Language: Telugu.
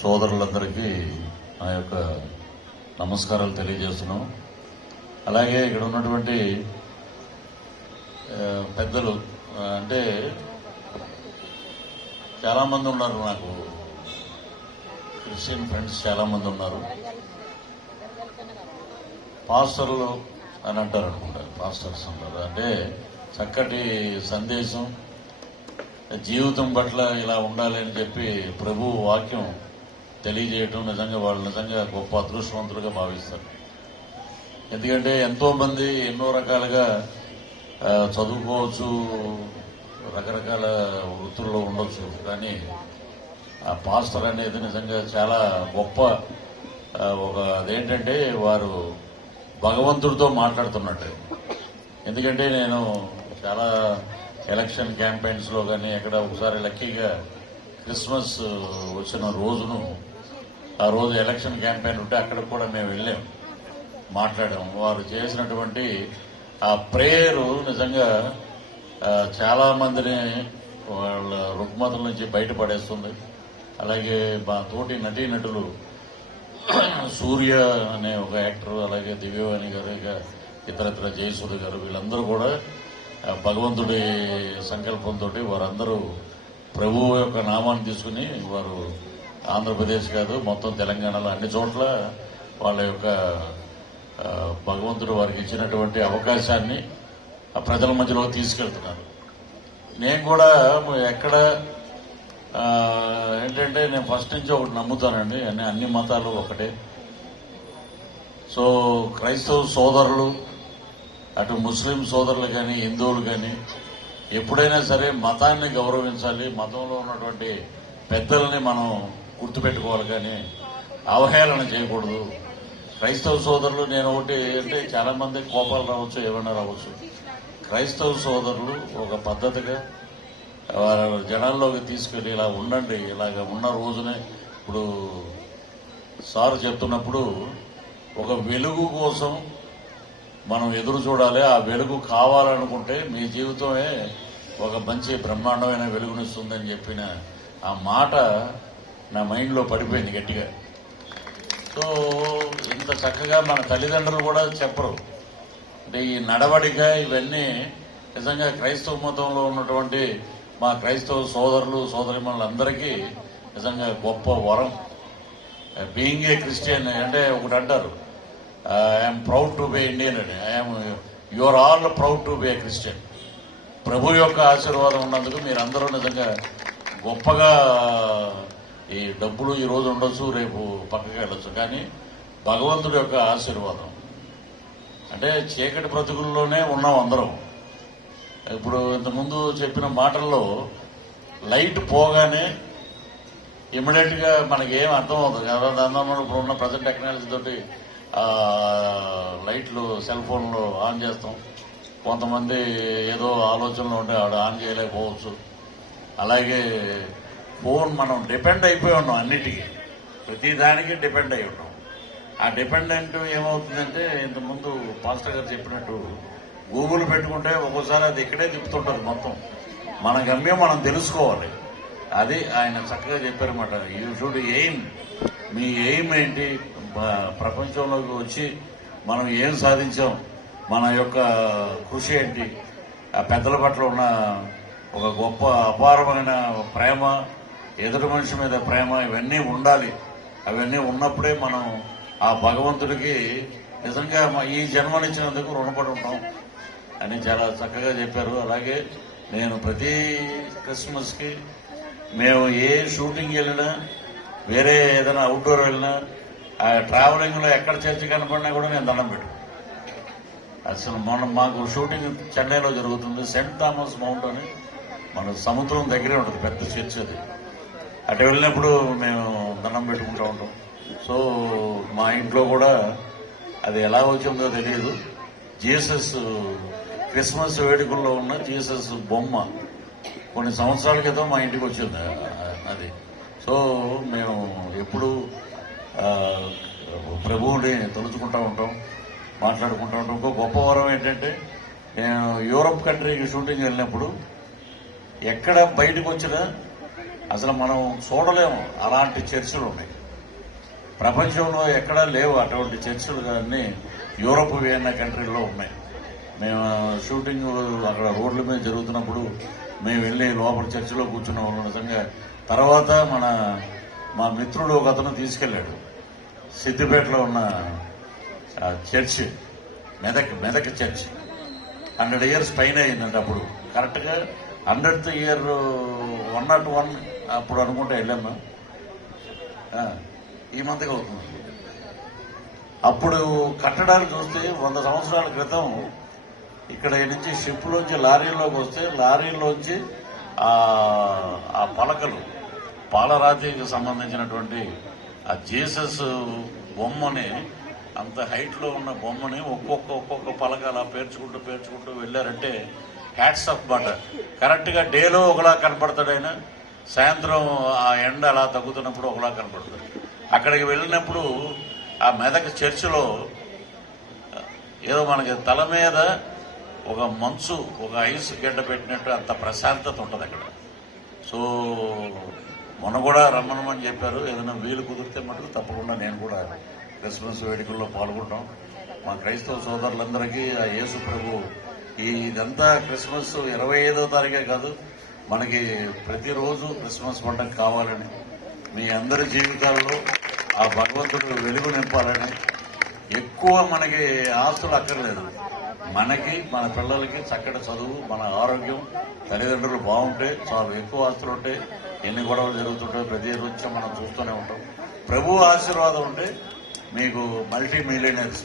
సోదరులందరికీ నా యొక్క నమస్కారాలు తెలియజేస్తున్నాం. అలాగే ఇక్కడ ఉన్నటువంటి పెద్దలు అంటే చాలామంది ఉన్నారు, నాకు క్రిస్టియన్ ఫ్రెండ్స్ చాలామంది ఉన్నారు. పాస్టర్లు అని అంటారు అనుకుంటారు, పాస్టర్స్ అంటారు. అంటే చక్కటి సందేశం, జీవితం పట్ల ఇలా ఉండాలి అని చెప్పి ప్రభు వాక్యం తెలియజేయటం నిజంగా వాళ్ళు నిజంగా గొప్ప అదృష్టవంతులుగా భావిస్తారు. ఎందుకంటే ఎంతో మంది ఎన్నో రకాలుగా చదువుకోవచ్చు, రకరకాల వృత్తుల్లో ఉండొచ్చు, కానీ ఆ పాస్టర్ అనేది నిజంగా చాలా గొప్ప అదేంటంటే వారు భగవంతుడితో మాట్లాడుతున్నట్టు. ఎందుకంటే నేను చాలా ఎలక్షన్ క్యాంపెయిన్స్ లో కానీ ఎక్కడ ఒకసారి లక్కీగా క్రిస్మస్ వచ్చిన రోజును, ఆ రోజు ఎలక్షన్ క్యాంపెయిన్ ఉంటే అక్కడికి కూడా మేము వెళ్ళాం, మాట్లాడాము. వారు చేసినటువంటి ఆ ప్రేయరు నిజంగా చాలా మందిని వాళ్ళ రుగ్మతల నుంచి బయటపడేస్తుంది. అలాగే మా తోటి నటీనటులు సూర్య అనే ఒక యాక్టర్, అలాగే దివ్యవాణి గారు, ఇక ఇతరత్ర జయసూర్య గారు, వీళ్ళందరూ కూడా భగవంతుడి సంకల్పంతో వారందరూ ప్రభువు యొక్క నామాన్ని తీసుకుని వారు ఆంధ్రప్రదేశ్ కాదు మొత్తం తెలంగాణలో అన్ని చోట్ల వాళ్ళ యొక్క భగవంతుడు వారికి ఇచ్చినటువంటి అవకాశాన్ని ఆ ప్రజల మధ్యలో తీసుకెళ్తున్నారు. నేను కూడా ఎక్కడ ఏంటంటే నేను ఫస్ట్ నుంచి ఒకటి నమ్ముతానండి, అన్ని మతాలు ఒకటే. సో క్రైస్తవ సోదరులు, అటు ముస్లిం సోదరులు కానీ హిందువులు కానీ ఎప్పుడైనా సరే మతాన్ని గౌరవించాలి, మతంలో ఉన్నటువంటి పెద్దల్ని మనం గుర్తుపెట్టుకోవాలి, కానీ అవహేళన చేయకూడదు. క్రైస్తవ సోదరులు నేను ఒకటి అంటే చాలా మంది కోపాలు రావచ్చు, ఏమైనా రావచ్చు. క్రైస్తవ సోదరులు ఒక పద్ధతిగా వారు జనాల్లోకి తీసుకెళ్లి ఇలా ఉండండి, ఇలాగ ఉన్న రోజునే ఇప్పుడు సార్ చెప్తున్నప్పుడు ఒక వెలుగు కోసం మనం ఎదురు చూడాలి. ఆ వెలుగు కావాలనుకుంటే మీ జీవితమే ఒక మంచి బ్రహ్మాండమైన వెలుగునిస్తుందని చెప్పిన ఆ మాట నా మైండ్లో పడిపోయింది గట్టిగా. సో ఇంత చక్కగా మన తల్లిదండ్రులు కూడా చెప్పరు. అంటే ఈ నడవడిక ఇవన్నీ నిజంగా క్రైస్తవ మతంలో ఉన్నటువంటి మా క్రైస్తవ సోదరులు సోదరిమణులందరికీ నిజంగా గొప్ప వరం. బీయింగ్ ఏ క్రిస్టియన్ అంటే ఒకటి అంటారు, I'm proud to be Indian అని. You are all proud to be a Christian. ప్రభు యొక్క ఆశీర్వాదం ఉన్నందుకు మీరందరూ నిజంగా గొప్పగా, ఈ డబ్బులు ఈ రోజు ఉండొచ్చు, రేపు పక్కకి వెళ్ళొచ్చు, కానీ భగవంతుడి యొక్క ఆశీర్వాదం అంటే చీకటి బ్రతుకుల్లోనే ఉన్నాం అందరం. ఇప్పుడు ఇంతకుముందు చెప్పిన మాటల్లో లైట్ పోగానే ఇమ్మీడియట్ గా మనకి ఏం అర్థం అవుతుంది కదా. ఇప్పుడు ఉన్న ప్రజెంట్ టెక్నాలజీ తోటి లైట్లు సెల్ ఫోన్లో ఆన్ చేస్తాం. కొంతమంది ఏదో ఆలోచనలో ఉంటే ఆడ ఆన్ చేయలేకపోవచ్చు. అలాగే ఫోన్ మనం డిపెండ్ అయిపోయి ఉన్నాం, అన్నిటికీ ప్రతిదానికి డిపెండ్ అయి ఉన్నాం. ఆ డిపెండెంట్ ఏమవుతుందంటే ఇంతకుముందు పాస్టర్ గారు చెప్పినట్టు గూగుల్ పెట్టుకుంటే ఒక్కోసారి అది ఇక్కడే తిప్పుతుంటుంది మొత్తం. మన గమ్యం మనం తెలుసుకోవాలి. అది ఆయన చక్కగా చెప్పారన్నమాట. You should aim, me aim ఏంటి, ప్రపంచంలోకి వచ్చి మనం ఏం సాధించాం, మన యొక్క కృషి ఏంటి, ఆ పెద్దల పట్ల ఉన్న ఒక గొప్ప అపారమైన ప్రేమ, ఎదుటి మనిషి మీద ప్రేమ, ఇవన్నీ ఉండాలి. అవన్నీ ఉన్నప్పుడే మనం ఆ భగవంతుడికి నిజంగా ఈ జన్మనిచ్చినందుకు రుణపడి ఉంటాం అని చాలా చక్కగా చెప్పారు. అలాగే నేను ప్రతి క్రిస్మస్ కి మేము ఏ షూటింగ్ వెళ్ళినా, వేరే ఏదైనా అవుట్డోర్ వెళ్ళినా, ఆ ట్రావెలింగ్ లో ఎక్కడ చర్చ కనపడినా కూడా నేను దండం పెట్టు. అసలు మాకు షూటింగ్ చెన్నైలో జరుగుతుంది, సెయింట్ థామస్ మౌంట్ అని, మన సముద్రం దగ్గరే ఉంటుంది పెద్ద చర్చ్ అది. అటు వెళ్ళినప్పుడు మేము దండం పెట్టుకుంటూ ఉంటాం. సో మా ఇంట్లో కూడా అది ఎలా వచ్చిందో తెలియదు, జీసస్ క్రిస్మస్ వేడుకల్లో ఉన్న జీసస్ బొమ్మ కొన్ని సంవత్సరాల క్రితం మా ఇంటికి వచ్చింది అది. సో మేము ఎప్పుడు ప్రభువుని తలుచుకుంటూ ఉంటాం, మాట్లాడుకుంటూ ఉంటాం. ఇంకో గొప్ప వరం ఏంటంటే, నేను యూరప్ కంట్రీకి షూటింగ్ వెళ్ళినప్పుడు ఎక్కడ బయటకు వచ్చినా అసలు మనం చూడలేము అలాంటి చర్చిలు ఉన్నాయి. ప్రపంచంలో ఎక్కడా లేవు అటువంటి చర్చిలు, కానీ యూరోప్ వియన్నా కంట్రీల్లో ఉన్నాయి. మేము షూటింగ్ అక్కడ రోడ్ల మీద జరుగుతున్నప్పుడు మేము వెళ్ళి లోపల చర్చిలో కూర్చున్న వాళ్ళు నిజంగా. తర్వాత మా మిత్రుడు ఒక అతను తీసుకెళ్లాడు సిద్దిపేటలో ఉన్న చర్చి, మెదక్ చర్చ్. 100 years పైన అయిందంటే అప్పుడు కరెక్ట్గా 100th year 101 అప్పుడు అనుకుంటే వెళ్ళాము. ఈ మంత్కి అవుతుంది. అప్పుడు కట్టడాలు చూస్తే 100 సంవత్సరాల క్రితం ఇక్కడ నుంచి షిప్లోంచి లారీల్లోకి వస్తే లారీల్లోంచి ఆ పలకలు పాలరాతికి సంబంధించినటువంటి ఆ జీసస్ బొమ్మని, అంత హైట్ లో ఉన్న బొమ్మని ఒక్కొక్క పలక అలా పేర్చుకుంటూ వెళ్ళారంటే హ్యాట్స్ ఆఫ్ బటర్. కరెక్ట్ గా డేలో ఒకలా కనపడతాడు ఆయన, సాయంత్రం ఆ ఎండ అలా తగ్గుతున్నప్పుడు ఒకలా కనపడతాడు. అక్కడికి వెళ్ళినప్పుడు ఆ మెదక్ చర్చిలో ఏదో మనకి తల మీద ఒక మంచు, ఒక ఐస్ గడ్డ పెట్టినట్టు అంత ప్రశాంతత ఉంటుంది అక్కడ. సో మొన్న కూడా రమ్మనమని చెప్పారు. ఏదైనా వీలు కుదిరితే మటుకు తప్పకుండా నేను కూడా క్రిస్మస్ వేడుకల్లో పాల్గొంటాం. మా క్రైస్తవ సోదరులందరికీ ఆ యేసు ప్రభు ఇదంతా క్రిస్మస్ 25వ తారీఖే కాదు, మనకి ప్రతిరోజు క్రిస్మస్ పండుగ కావాలని, మీ అందరి జీవితాల్లో ఆ భగవంతుడు వెలుగు నింపాలని. ఎక్కువ మనకి ఆస్తులు అక్కర్లేదు, మనకి మన పిల్లలకి చక్కటి చదువు, మన ఆరోగ్యం, తల్లిదండ్రులు బాగుంటే చాలు. ఎక్కువ ఆస్తులు ఉంటే ఎన్ని గొడవలు జరుగుతుంటాయి, ప్రతి రోజు మనం చూస్తూనే ఉంటాం. ప్రభు ఆశీర్వాదం ఉంటే మీకు మల్టీ మిలియనర్స్.